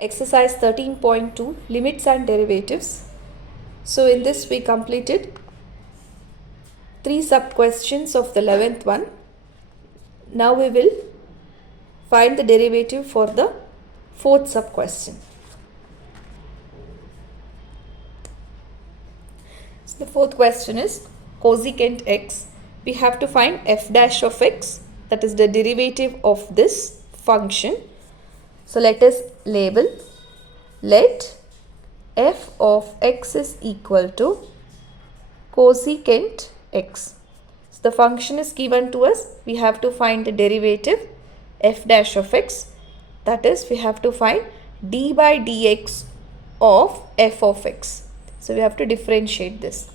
Exercise 13.2 Limits and Derivatives. So in this we completed 3 sub-questions of the 11th one. Now we will find the derivative for the 4th sub-question. So the 4th question is cosecant x. We have to find f dash of x, that is the derivative of this function. So let us label, let f of x is equal to cosecant x. So the function is given to us, we have to find the derivative f dash of x, that is we have to find d by dx of f of x. So we have to differentiate this.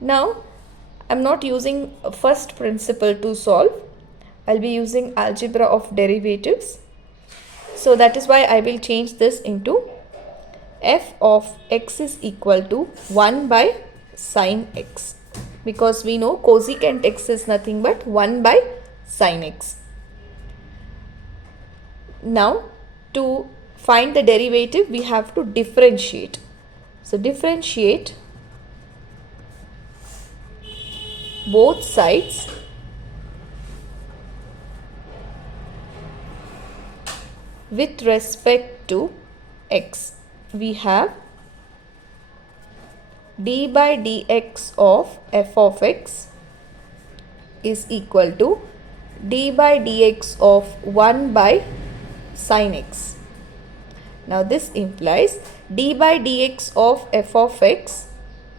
Now I am not using a first principle to solve, I will be using algebra of derivatives. So that is why I will change this into f of x is equal to 1 by sin x, because we know cosecant x is nothing but 1 by sin x. Now to find the derivative we have to differentiate. So differentiate both sides with respect to x. We have d by dx of f of x is equal to d by dx of 1 by sin x. Now this implies d by dx of f of x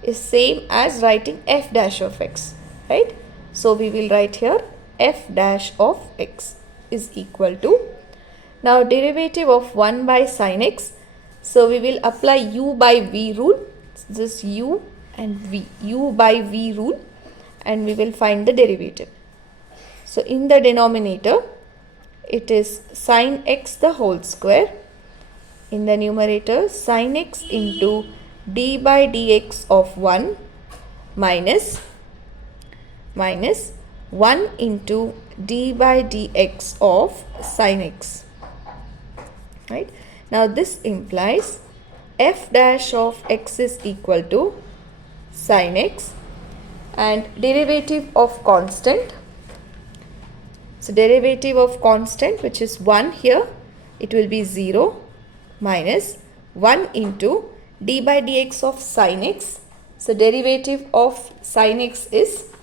is same as writing f dash of x, right? So we will write here f dash of x is equal to, now derivative of 1 by sin x, so we will apply u by v rule, this u and v, u by v rule, and we will find the derivative. So in the denominator it is sin x the whole square, in the numerator sin x into d by dx of 1 minus 1 into d by dx of sin x. Right? Now this implies f dash of x is equal to sin x and derivative of constant. So derivative of constant, which is 1 here, it will be 0 minus 1 into d by dx of sin x. So derivative of sin x is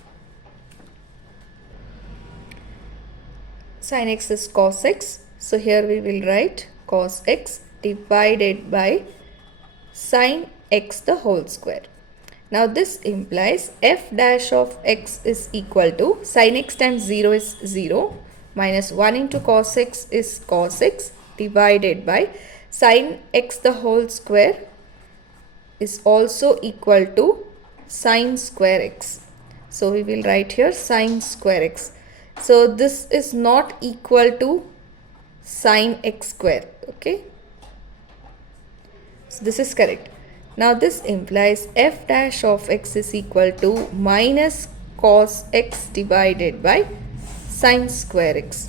cos x. So here we will write cos x divided by sin x the whole square. Now this implies f dash of x is equal to, sin x times 0 is 0, minus 1 into cos x is cos x divided by sin x the whole square is also equal to sin square x. So we will write here sin square x. So this is not equal to sin x square, okay? So this is correct. Now this implies f dash of x is equal to minus cos x divided by sin square x.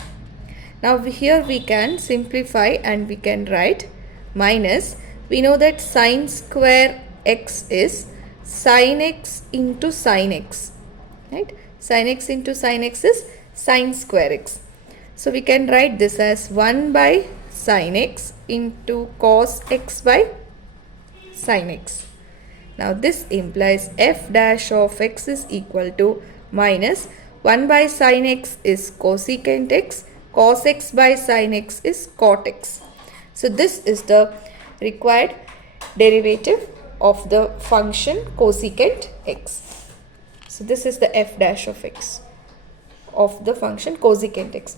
Now here we can simplify and we can write minus, we know that sin square x is sin x into sin x, right? Sin x into sin x is sin square x. So we can write this as 1 by sin x into cos x by sin x. Now this implies f dash of x is equal to minus 1 by sin x is cosecant x, cos x by sin x is cot x. So this is the required derivative of the function cosecant x. So this is the f dash of x of the function cosecant x.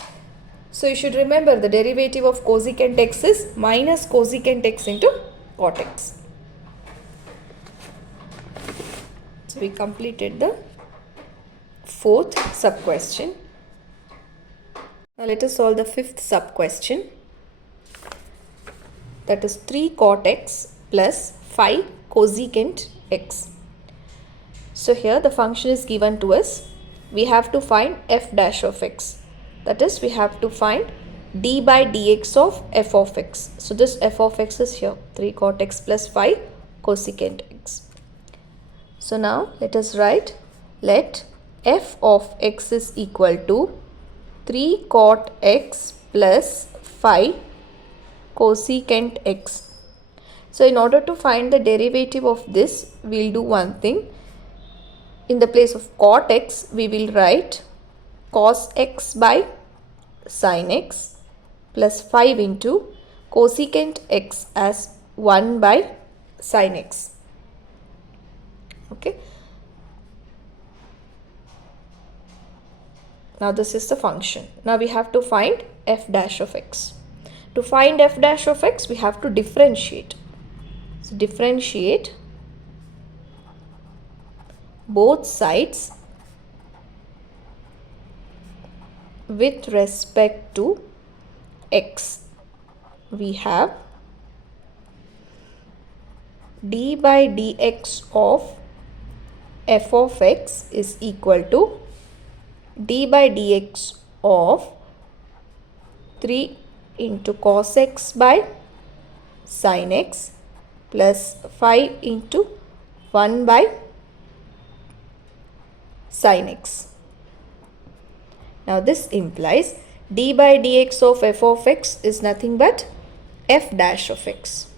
So you should remember the derivative of cosecant x is minus cosecant x into cot x. So we completed the 4th sub-question. Now let us solve the 5th sub-question. That is 3 cot x plus 5 cosecant x. So here the function is given to us. We have to find f dash of x. That is, we have to find d by dx of f of x. So this f of x is here, 3 cot x plus 5 cosecant x. So now let us write, let f of x is equal to 3 cot x plus 5 cosecant x. So in order to find the derivative of this, we will do one thing. In the place of cot x, we will write cos x by sin x plus 5 into cosecant x as 1 by sin x. Okay. Now this is the function. Now we have to find f dash of x. To find f dash of x, we have to differentiate. So differentiate both sides with respect to x. We have d by dx of f of x is equal to d by dx of 3 into cos x by sin x plus 5 into 1 by sin x. Now this implies d by dx of f of x is nothing but f dash of x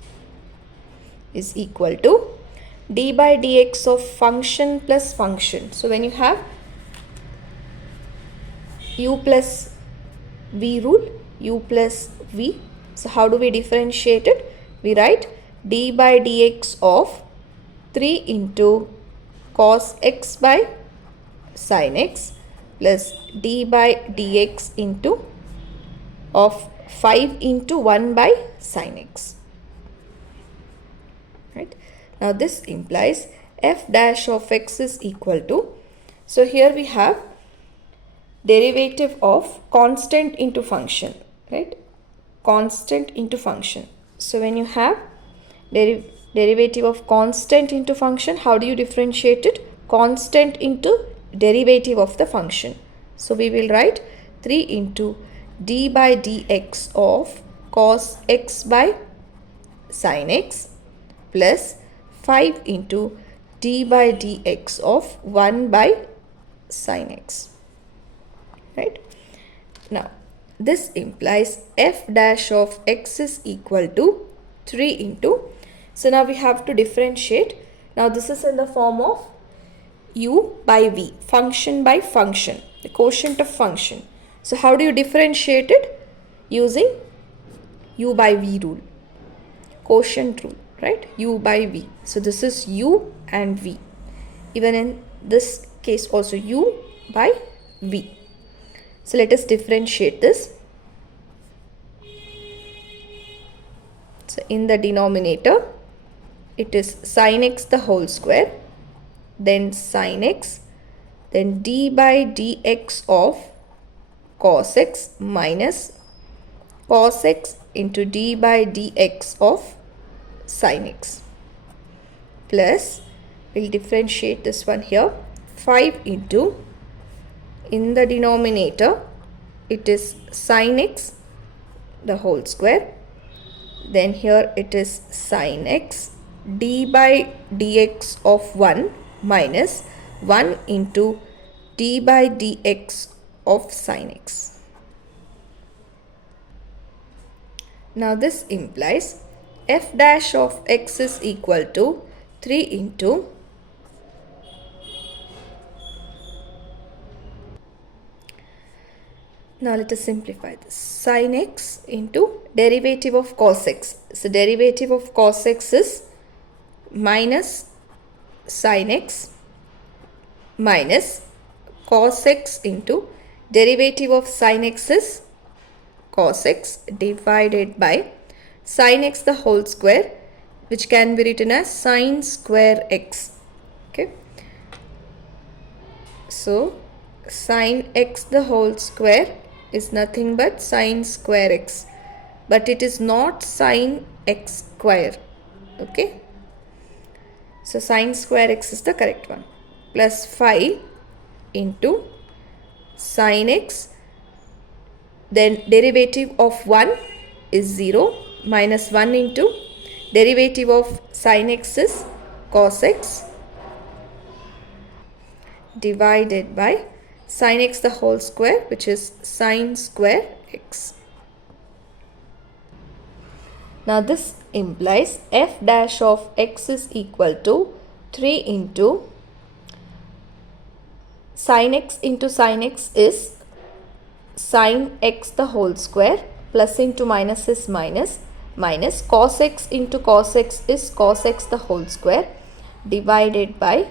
is equal to d by dx of function plus function. So when you have u plus v rule, u plus v, so how do we differentiate it? We write d by dx of 3 into cos x by sin x plus d by dx into of 5 into 1 by sin x. Right. Now this implies f dash of x is equal to, so here we have derivative of constant into function, right? Constant into function. So when you have derivative of constant into function, how do you differentiate it? Constant into derivative of the function. So we will write 3 into d by dx of cos x by sin x plus 5 into d by dx of 1 by sin x. Right. Now this implies f dash of x is equal to 3 into, so now we have to differentiate. Now this is in the form of u by v, function by function, the quotient of function. So how do you differentiate it? Using u by v rule, quotient rule, right? U by v. So this is u and v. Even in this case also u by v. So let us differentiate this. So in the denominator, it is sin x the whole square, then sin x, then d by dx of cos x minus cos x into d by dx of sin x, plus we'll differentiate this one here, 5 into, in the denominator it is sin x the whole square, then here it is sin x d by dx of 1 minus 1 into d by dx of sin x. Now this implies f dash of x is equal to 3 into now let us simplify this. Sin x into derivative of cos x. So derivative of cos x is minus sin x minus cos x into derivative of sin x is cos x divided by sin x the whole square, which can be written as sin square x. Okay. So sin x the whole square is nothing but sin square x, but it is not sin x square. Okay. So sin square x is the correct one, plus 5 into sin x Then derivative of 1 is 0, minus 1 into derivative of sin x is cos x divided by sin x the whole square, which is sin square x. Now this implies f dash of x is equal to 3 into sin x is sin x the whole square, plus into minus is minus, minus cos x into cos x is cos x the whole square divided by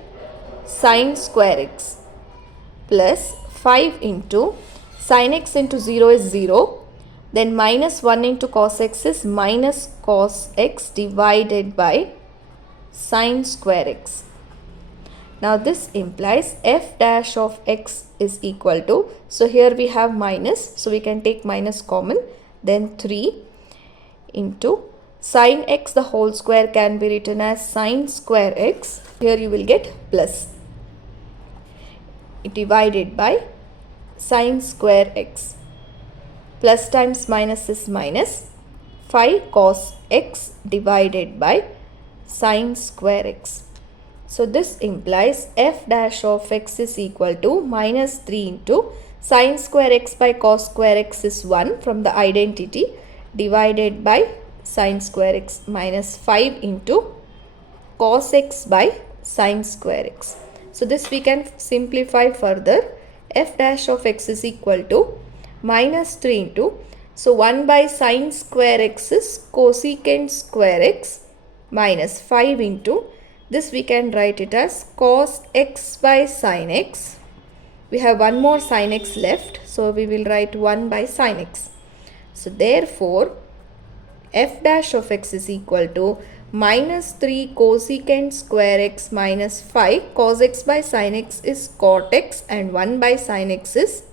sin square x, plus 5 into sin x into 0 is 0, then minus 1 into cos x is minus cos x divided by sin square x. Now this implies f dash of x is equal to, so here we have minus, so we can take minus common, then 3 into sin x the whole square can be written as sin square x, here you will get plus, divided by sin square x, plus times minus is minus, 5 cos x divided by sin square x. So this implies f dash of x is equal to minus 3 into sin square x by cos square x is 1 from the identity divided by sin square x, minus 5 into cos x by sin square x. So this we can simplify further. F dash of x is equal to minus 3 into, so 1 by sin square x is cosecant square x, minus 5 into, this we can write it as cos x by sin x. We have one more sin x left, so we will write 1 by sin x. So therefore f dash of x is equal to minus 3 cosecant square x minus 5 cos x by sin x is cot x, and 1 by sin x is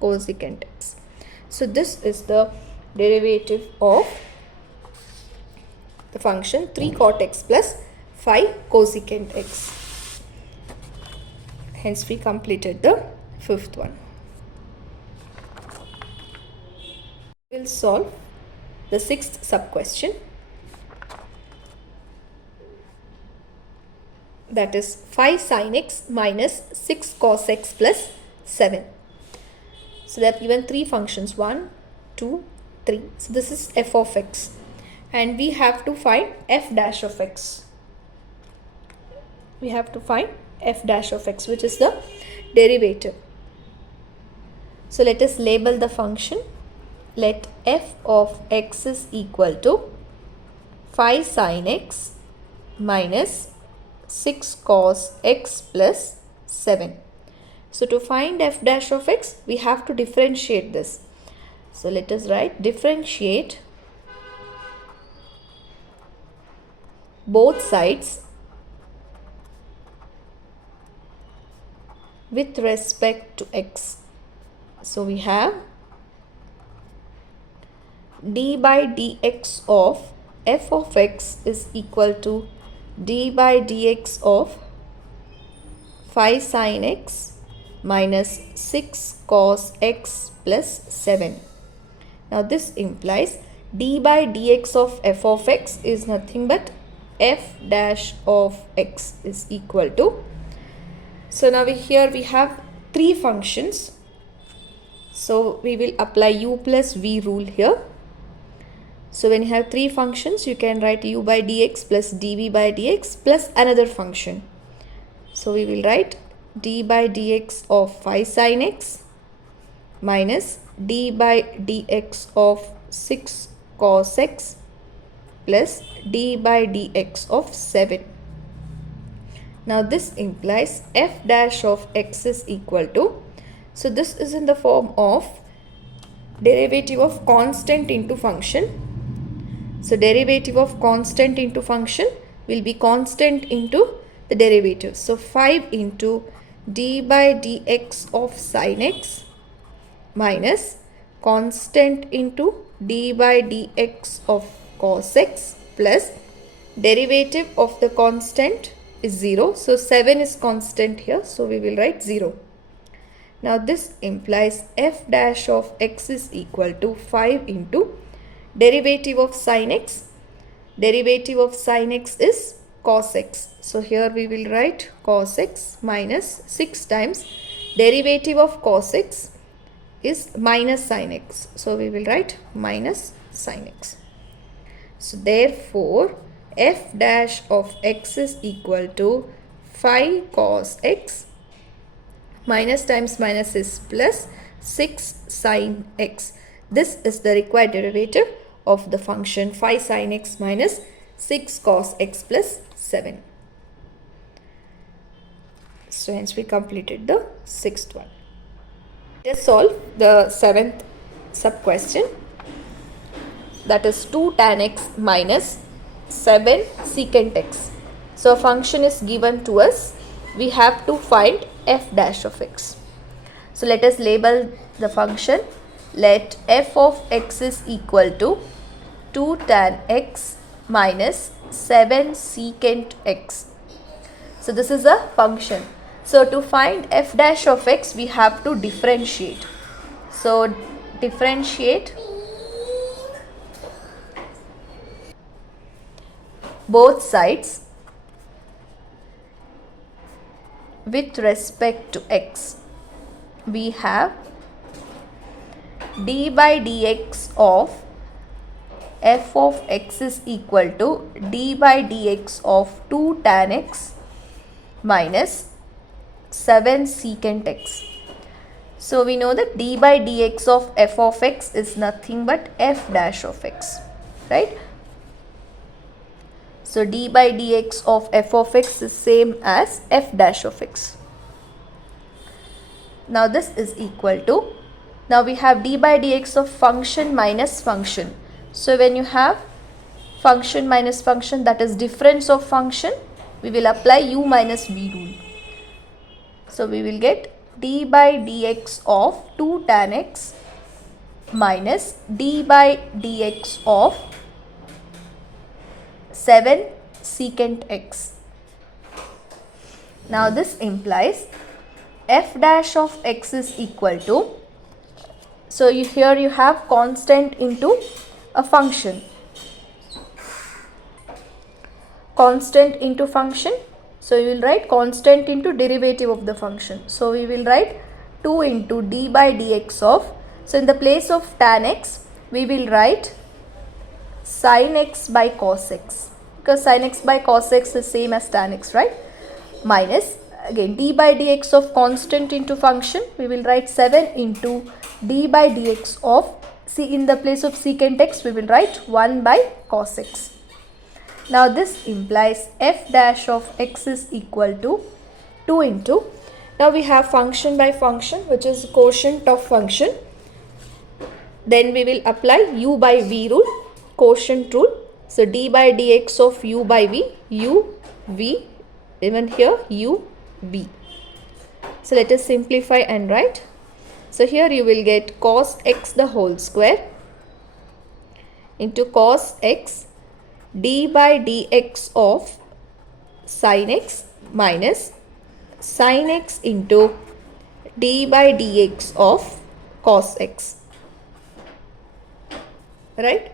cosecant x. So this is the derivative of the function 3 cot x plus 5 cosecant x. Hence we completed the fifth one. We will solve the sixth sub-question, that is 5 sin x minus 6 cos x plus 7. So they have given three functions, 1, 2, 3. So this is f of x, and we have to find f dash of x. We have to find f dash of x, which is the derivative. So let us label the function. Let f of x is equal to 5 sin x minus 6 cos x plus 7. So to find f dash of x, we have to differentiate this. So let us write differentiate both sides with respect to x. So we have d by dx of f of x is equal to d by dx of 5 sin x minus 6 cos x plus 7. Now this implies d by dx of f of x is nothing but f dash of x is equal to, so now here we have three functions, so we will apply u plus v rule here. So when you have three functions, you can write u by dx plus dv by dx plus another function. So we will write d by dx of 5 sin x minus d by dx of 6 cos x plus d by dx of 7. Now this implies f dash of x is equal to, so this is in the form of derivative of constant into function. So derivative of constant into function will be constant into the derivative. So 5 into d by dx of sin x minus constant into d by dx of cos x plus derivative of the constant is 0. So 7 is constant here, so we will write 0. Now this implies f dash of x is equal to 5 into derivative of sin x. Derivative of sin x is cos x. So here we will write cos x minus 6 times derivative of cos x is minus sin x. So we will write minus sin x. So therefore f dash of x is equal to 5 cos x minus times minus is plus 6 sin x. This is the required derivative of the function 5 sin x minus 6 cos x plus 7. So hence we completed the sixth one. Let us solve the seventh sub-question, that is 2 tan x minus 7 secant x. So a function is given to us. We have to find f dash of x. So let us label the function. Let f of x is equal to 2 tan x minus 7 secant x. So this is a function. So to find f dash of x, we have to differentiate. So differentiate both sides with respect to x. We have d by dx of f of x is equal to d by dx of 2 tan x minus 7 secant x. So we know that d by dx of f of x is nothing but f dash of x, right? So d by dx of f of x is same as f dash of x. Now this is equal to, now we have d by dx of function minus function. So when you have function minus function, that is difference of function, we will apply u minus v rule. So we will get d by dx of 2 tan x minus d by dx of 7 secant x. Now this implies f dash of x is equal to, so here you have constant into a function. Constant into function. So you will write constant into derivative of the function. So we will write 2 into d by dx of, so in the place of tan x, we will write sin x by cos x, because sin x by cos x is same as tan x, right? Minus, again d by dx of constant into function, we will write 7 into d by dx of, see in the place of secant x, we will write 1 by cos x. Now this implies f dash of x is equal to 2 into, now we have function by function, which is quotient of function. Then we will apply u by v rule, quotient rule. So d by dx of u by v, u, v, even here u, v. So let us simplify and write. So here you will get cos x the whole square into cos x d by dx of sin x minus sin x into d by dx of cos x, right?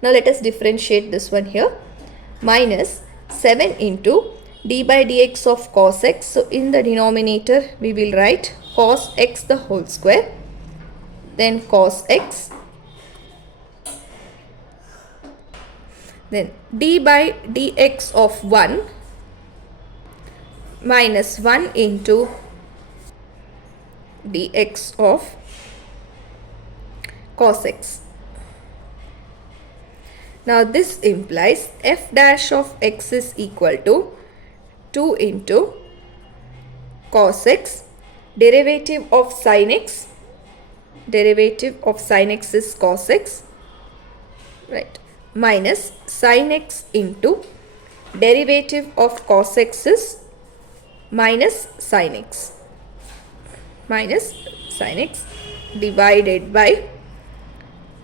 Now let us differentiate this one here. Minus 7 into d by dx of cos x. So in the denominator we will write cos x the whole square, then cos x, then d by dx of 1 minus 1 into dx of cos x. Now this implies f dash of x is equal to 2 into cos x, derivative of sin x, derivative of sin x is cos x, right, minus sin x into derivative of cos x is minus sin x, minus sin x divided by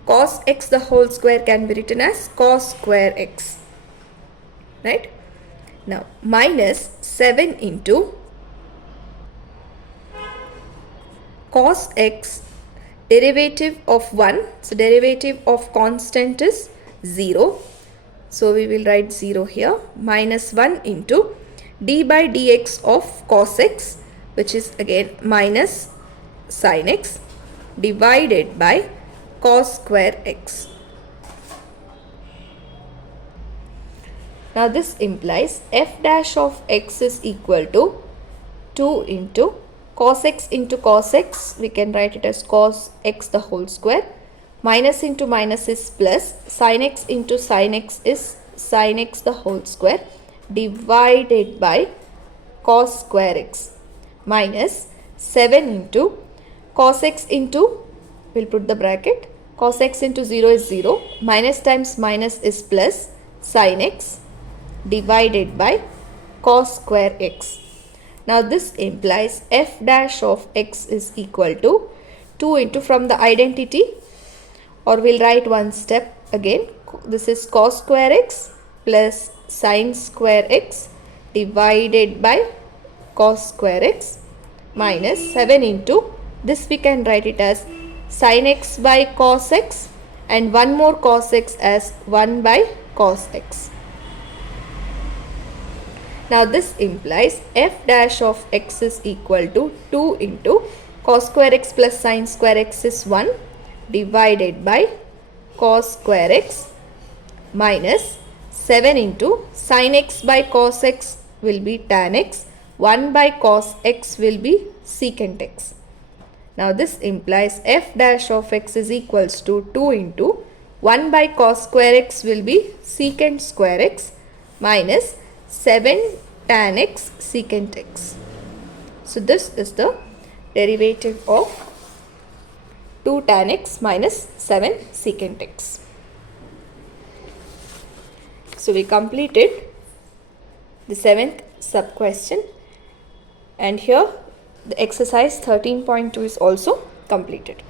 cos x the whole square can be written as cos square x, right? Now minus 7 into cos x, derivative of 1. So derivative of constant is 0. So we will write 0 here. Minus 1 into d by dx of cos x, which is again minus sin x, divided by cos square x. Now this implies f dash of x is equal to 2 into cos x into cos x. We can write it as cos x the whole square. Minus into minus is plus. Sin x into sin x is sin x the whole square, divided by cos square x, minus 7 into cos x into, we'll put the bracket, cos x into 0 is 0, minus times minus is plus, sin x, divided by cos square x. Now this implies f dash of x is equal to 2 into, from the identity, or we'll write one step again, this is cos square x plus sin square x divided by cos square x, minus 7 into, this we can write it as sin x by cos x, and one more cos x as 1 by cos x. Now this implies f dash of x is equal to 2 into cos square x plus sin square x is 1, divided by cos square x, minus 7 into sin x by cos x will be tan x, 1 by cos x will be secant x. Now this implies f dash of x is equals to 2 into 1 by cos square x will be secant square x, minus 7 tan x secant x. So this is the derivative of 2 tan x minus 7 secant x. So we completed the 7th sub question, and here the exercise 13.2 is also completed.